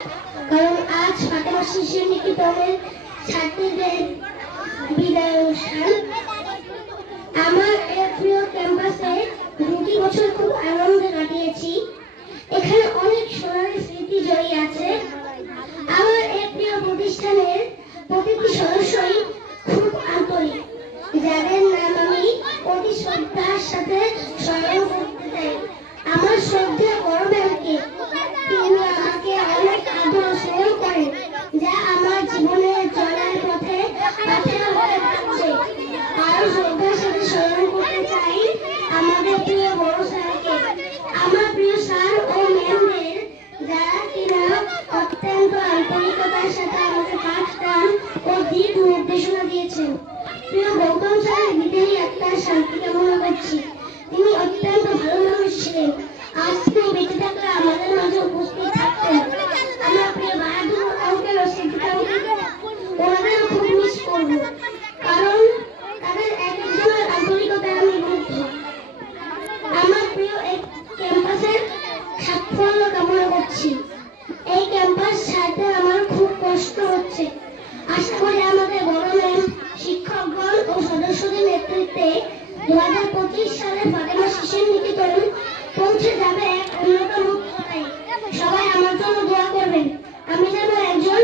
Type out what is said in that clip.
কারণ আজ ফাতেমা শিশু নিকেতনের ছাত্রীদের বিদায় অনুষ্ঠান। আমার এই প্রিয় ক্যাম্পাসে 2টি বছর খুব আনন্দে কাটিয়েছি। এখানে অনেক সোনালী স্মৃতি জড়িয়ে আছে। আমার এই প্রিয় প্রতিষ্ঠানের প্রতিটি সদস্যই খুব আন্তরিক, যাদের নাম আমি অতি শ্রদ্ধার সাথে স্মরণ করতে চাই। আমার শ্রদ্ধা বড় ম্যামকে, তিনি আমাকে অনেক আদর স্নেহ করেন, যা আমার জীবনের চলার পথে পাথেয় হয়ে থাকছে। আরো শ্রদ্ধার সাথে স্মরণ করতে চাই আমাদের প্রিয় বড় স্যারকে, আমার প্রিয় স্যার ও ম্যামদের, যারা কিনা অত্যন্ত আন্তরিকতার সাথে আমাকে পাঠদান ও দিক নির্দেশনা দিয়েছেন। প্রিয় গৌতম স্যারের বিদেহী আত্মার শান্তি কামনা করছি। তিনি অত্যন্ত ভালো মানুষ ছিলেন। আজ তিনি বেঁচে থাকলে আমাদের মাঝে উপস্থিত থাকতেন। আমার প্রিয় বাহাদুর আঙ্কেল ও সিদ্দিক আঙ্কেল, ওনাদের খুব মিস করব, কারণ তাদের এক একজনের আন্তরিকতায় আমি মুগ্ধ। আমার প্রিয় এই ক্যাম্পাসের সাফল্য কামনা করছি। এই ক্যাম্পাস ছাড়তে আমার খুব কষ্ট হচ্ছে। আশা করি আমাদের বড় ম্যাম, শিক্ষকগণ ও সদস্যদের নেতৃত্বে 2025 সালে ফাতেমা শিশু নিকেতন পৌঁছে যাবে এক অন্যতম উচ্চতায়। সবাই আমার জন্য দোয়া করবেন। আমি যেন একজন